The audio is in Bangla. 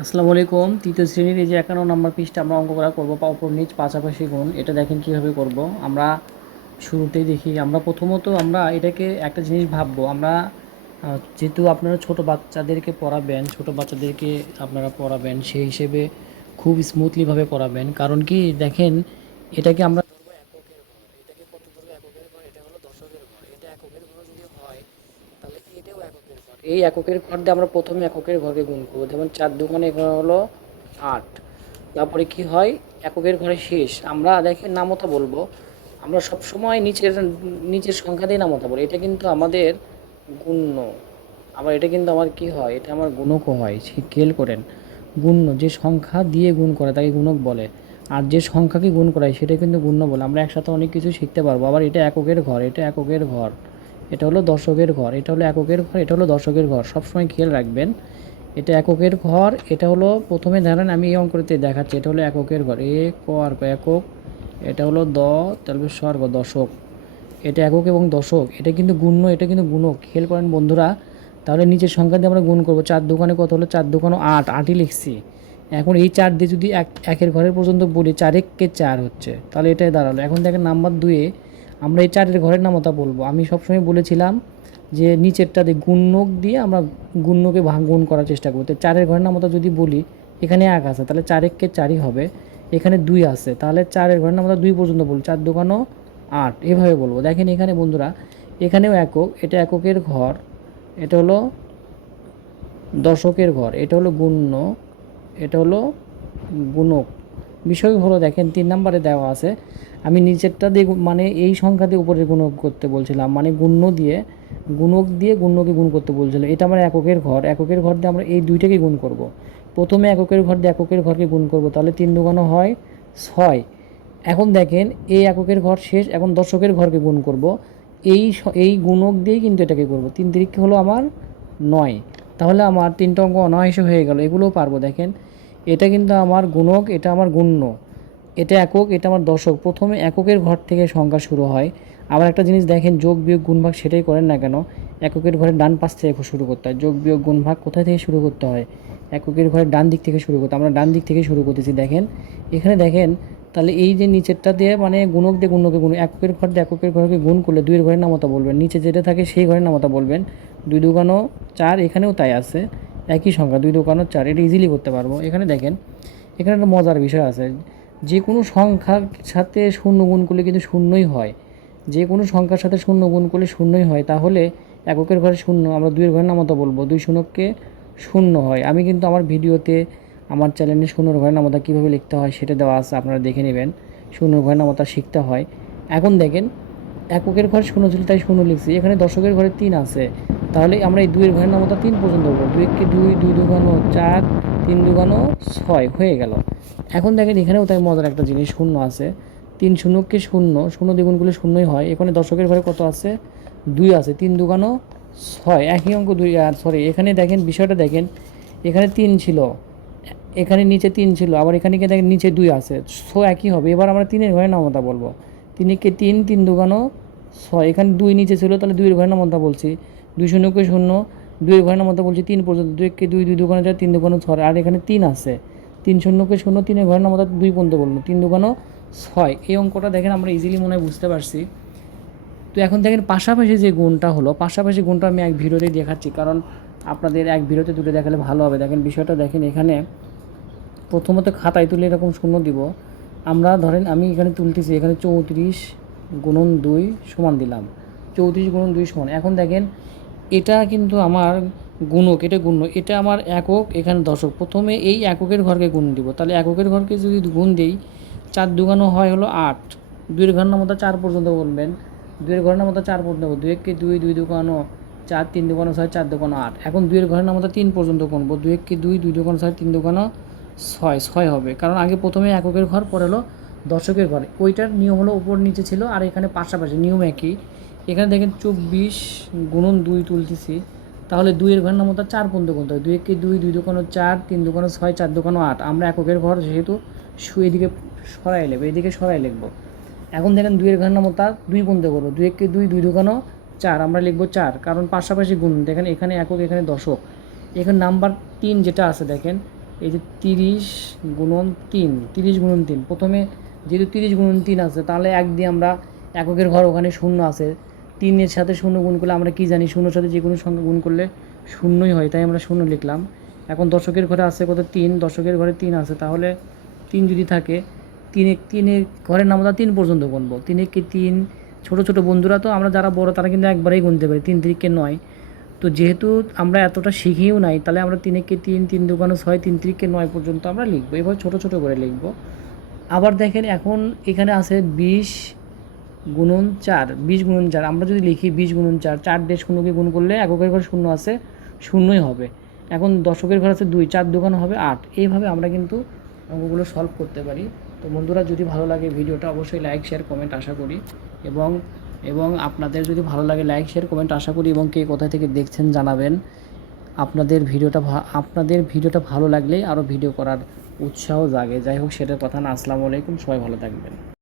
আসসালামু আলাইকুম। তৃতীয় শ্রেণীর এই যে 51 নম্বর পৃষ্ঠা আমরা অঙ্ক করা করবো, উপর নিচ পাশাপাশি গুণ। এটা দেখেন কীভাবে করব। আমরা শুরুতেই দেখি, আমরা প্রথমত আমরা এটাকে একটা জিনিস ভাববো। আমরা যেহেতু আপনারা ছোট বাচ্চাদেরকে পড়াবেন, ছোট বাচ্চাদেরকে আপনারা পড়াবেন, সেই হিসেবে খুব স্মুথলিভাবে পড়াবেন। কারণ কি দেখেন, এটাকে আমরা ধরবো এককের ঘর। এটাকে কত ধরবো? এককের ঘর। এটা হলো দশকের ঘর। এটা এককের ঘর যদি হয়, তাহলে এটাও এককের ঘর। এই এককের ঘর দিয়ে আমরা প্রথমে এককের ঘরকে গুণ করবো। যেমন 4 দুগুণে এখানে হলো 8। তারপরে কি হয়, এককের ঘরে শেষ আমরা দেখেন নামতা বলবো। আমরা সব সময় নিচের নিচের সংখ্যা দিয়ে নামতা বলি। এটা কিন্তু আমাদের গুণ্য। আবার এটা কিন্তু আমার কি হয়, এটা আমার গুণকও হয়। খেয়াল করেন, গুণ্য যে সংখ্যা দিয়ে গুণ করে তাকে গুণক বলে, আর যে সংখ্যাকে গুণ করায় সেটা কিন্তু গুণ্য বলে। আমরা একসাথে অনেক কিছু শিখতে পারবো। আবার এটা এককের ঘর, এটা এককের ঘর, এটা হলো দশকের ঘর, এটা হলো এককের ঘর, এটা হলো দশকের ঘর। সবসময় খেয়াল রাখবেন, এটা এককের ঘর। এটা হলো প্রথমে ধরেন আমি এই অঙ্কতে দেখাচ্ছি, এটা হলো এককের ঘর, এ ক আর ক একক। এটা হলো তারপরে স্বর্গ দশক। এটা একক এবং দশক, এটা কিন্তু গুণ্য, এটা কিন্তু গুণক। খেয়াল করেন বন্ধুরা। তাহলে নিচের সংখ্যা দিয়ে আমরা গুণ করবো। 4 দোকানে কত হলো? 4 দোকানো 8, 8ই লিখছি। এখন এই 4 দিয়ে যদি একের ঘরের পর্যন্ত বলি, 4 এককে 4 হচ্ছে, তাহলে এটাই দাঁড়ালো। এখন দেখেন নাম্বার 2-এ আমরা এই 4-এর ঘরের নামতা বলবো। আমি সবসময় বলেছিলাম যে নিচেরটা দিয়ে গুণক দিয়ে আমরা গুণ্যকে গুণ করার চেষ্টা করবো। তো 4-এর ঘরের নামতা যদি বলি, এখানে 1 আছে, তাহলে 4 এককে 4ই হবে। এখানে 2 আছে, তাহলে 4-এর ঘরের নামতা 2 পর্যন্ত বলবো। 4 দোকানো 8 এভাবে বলবো। দেখেন এখানে বন্ধুরা, এখানেও একক, এটা এককের ঘর, এটা হলো দশকের ঘর, এটা হলো গুণ্য, এটা হলো গুণক। বিষয় হলো দেখেন 3 নম্বরে দেওয়া আছে, আমি নিচেরটা দিয়ে মানে এই সংখ্যা দিয়ে উপরে গুণক করতে বলছিলাম, মানে গুণ্য দিয়ে গুণক দিয়ে গুণ্যকে গুণ করতে বলছিলাম। এটা আমার এককের ঘর, এককের ঘর দিয়ে আমরা এই দুইটাকে গুণ করব। প্রথমে এককের ঘর দিয়ে এককের ঘরকে গুণ করব, তাহলে 3 দুগুণ হয় 6। এখন দেখেন এই এককের ঘর শেষ, এখন দশকের ঘরকে গুণ করব। এই গুণক দিয়েই কিন্তু এটাকে করব। 3 তিরিকে হলো আমার 9। তাহলে আমার 3টা অঙ্ক অনায়াসে হয়ে গেল, এগুলোও পারবো। দেখেন এটা কিন্তু আমার গুণক, এটা আমার গুণ্য, এটা একক, এটা আমার দশক। প্রথমে এককের ঘর থেকে সংখ্যা শুরু হয়। আবার একটা জিনিস দেখেন, যোগ বিয়োগ গুণ ভাগ সেটাই করেন না কেন, এককের ঘরের ডান পাশ থেকে শুরু করতে হয়। যোগ বিয়োগ গুণ ভাগ কোথায় থেকে শুরু করতে হয়? এককের ঘরের ডান দিক থেকে শুরু করতে। আমরা ডান দিক থেকে শুরু করতেছি। দেখেন এখানে দেখেন, তাহলে এই যে নিচেরটা দিয়ে মানে গুণক দিয়ে গুণ্যকে গুণ, এককের ঘর দিয়ে এককের ঘরকে গুণ করলে 2-এর ঘরের নামতা বলবেন, নিচে যেটা থাকে সেই ঘরের নামতা বলবেন। 2 দুগুণ 4, এখানেও তাই আছে, একই সংখ্যা 2 দুগুণ 4, এটা ইজিলি করতে পারবো। এখানে দেখেন, এখানে একটা মজার বিষয় আছে, যে কোনো সংখ্যার সাথে শূন্য গুণ করলে কিন্তু শূন্যই হয়। যে কোনো সংখ্যার সাথে শূন্য গুণ করলে শূন্যই হয়। তাহলে এককের ঘরে শূন্য, আমরা 2-এর ঘরের নামতা বলবো, 2 শূন্যকে শূন্য হয়। আমি কিন্তু আমার ভিডিওতে আমার চ্যানেলে শূন্যর ঘরের নামতা কীভাবে লিখতে হয় সেটা দেওয়া আছে, আপনারা দেখে নেবেন। শূন্যর ঘরের নামতা শিখতে হয়। এখন দেখেন এককের ঘরে শূন্য ছিল তাই শূন্য লিখছি, এখানে দশকের ঘরে 3 আছে, তাহলে আমরা এই 2-এর ঘরের নামতা 3 পর্যন্ত বলবো। 2 এককে 2, 2 দুগুণ 4, 3 দুগুণ 6 হয়ে গেল। এখন দেখেন এখানেও তাই মজার একটা জিনিস, শূন্য আছে, 3 শূন্যকে শূন্য, শূন্য দ্বিগুণ করলে শূন্যই হয়। এখানে দশকের ঘরে কত আছে? 2 আছে, 3 দুগুণ 6, একই অঙ্ক 2। আর সরি, এখানে দেখেন বিষয়টা দেখেন, এখানে 3 ছিল, এখানে নিচে 3 ছিল, আবার এখানে গিয়ে দেখেন নিচে 2 আছে, সো একই হবে। এবার আমরা 3-এর ঘরের নামতা বলবো। 3 কে 3, 3 দুগুণ 6, এখানে 2 নিচে ছিল, তাহলে 2-এর ঘরের নামতা বলছি। 2 শূন্যকে শূন্য, 2-এর ঘরের নামতা বলছি 3 পর্যন্ত। 2 কে 2, 2 দুগুণ 4, 3 দুগুণ 6, আর এখানে 3 আছে, 3 শূন্যকে শূন্য, 3-এর ঘরের নামতা 2 পর্যন্ত বলবো, 3 দুগুণ 6। এই অঙ্কটা দেখেন আমরা ইজিলি মনে হয় বুঝতে পারছি। তো এখন দেখেন পাশাপাশি যে গুণটা হলো, পাশাপাশি গুণটা আমি এক ভিডিওতেই দেখাচ্ছি, কারণ আপনাদের এক ভিডিওতে দুটো দেখালে ভালো হবে। দেখেন বিষয়টা দেখেন, এখানে প্রথমত খাতায় তুলে এরকম শূন্য দিব। আমরা ধরেন আমি এখানে তুলতেছি, এখানে 34 গুণন 2 সমান দিলাম, 34 গুণন 2 সমান। এখন দেখেন এটা কিন্তু আমার গুণক, এটা গুণ্য, এটা আমার একক, এখানে দশক। প্রথমে এই এককের ঘরকে গুণ দিব, তাহলে এককের ঘরকে যদি গুণ দিই, 4 দুগুণ হয় হলো 8। 2-এর ঘরের নামতা 4 পর্যন্ত বলবেন, 2-এর ঘরের নামতা 4 পর্যন্ত। 2 এককে 2, 2 দুগুণ 4, 3 দুগুণ 6, 4 দুগুণ 8। এখন 2-এর ঘরের নামতা 3 পর্যন্ত গুনবো, 2 এককে 2, 2 দুগুণ 6, 3 দুগুণ 6 হবে, কারণ আগে প্রথমে এককের ঘর, পরে হলো দশকের ঘর। ওইটার নিয়ম হলো উপর নিচে ছিল, আর এখানে পাশাপাশি নিয়ম একই। এখানে দেখেন 24 গুণন 2 তুলতেছি, তাহলে 2-এর ঘরের নামতা 4 পর্যন্ত গুনতে হবে। 2 এককে 2, 2 দুগুণ 4, 3 দুগুণ 6, 4 দুগুণ 8। আমরা এককের ঘর যেহেতু এদিকে সরাই লিখবো, এদিকে সরাই লিখবো। এখন দেখেন 2-এর ঘরের নামতা 2 পর্যন্ত করবো। 2 এককে 2, 2 দুগুণ 4, আমরা লিখবো 4, কারণ পাশাপাশি গুণ। দেখেন এখানে একক, এখানে দশক। এখানে নাম্বার 3 যেটা আছে দেখেন, এই যে 30 গুণন 3, 30 গুণন 3, প্রথমে যেহেতু 30 গুণন 3 আছে, তাহলে 1 দিয়ে আমরা এককের ঘর ওখানে শূন্য আছে, 3-এর সাথে শূন্য গুণ করলে আমরা কি জানি, শূন্যর সাথে যে কোনো সংখ্যা গুণ করলে শূন্যই হয়, তাই আমরা শূন্য লিখলাম। এখন দশকের ঘরে আছে কত, 3, দশকের ঘরে 3 আছে, তাহলে 3 যদি থাকে, 3-এর ঘরের নাম আমরা 3 পর্যন্ত গুনবো। 3 একে 3, ছোটো ছোটো বন্ধুরা তো আমরা যারা বড় তারা কিন্তু একবারেই গুনতে পারি, 3 3-কে 9। তো যেহেতু আমরা এতটা শিখিও নাই, তাহলে আমরা 3 একে 3, 3 দুগুণে 6, 3 3-কে 9 পর্যন্ত আমরা লিখবো। এবার ছোটো ছোটো করে লিখবো। আবার দেখেন এখন এখানে আছে 20 গুণন 4, 20 গুণন 4, আমরা যদি লিখি 20 গুণন 4, 4 দিয়ে শূন্যকে গুণ করলে এককের ঘরে শূন্য আছে, শূন্যই হবে। এখন দশকের ঘর আছে 2, 4 দুগুণ হবে 8। এইভাবে আমরা কিন্তু অঙ্কগুলো সলভ করতে পারি। তো বন্ধুরা, যদি ভালো লাগে ভিডিওটা অবশ্যই লাইক শেয়ার কমেন্ট আশা করি, এবং এবং আপনাদের যদি ভালো লাগে লাইক শেয়ার কমেন্ট আশা করি, এবং কে কোথা থেকে দেখছেন জানাবেন। আপনাদের ভিডিওটা ভালো লাগলেই আরও ভিডিও করার উৎসাহ জাগে। যাই হোক, সেটার কথা না। আসসালামু আলাইকুম, সবাই ভালো থাকবেন।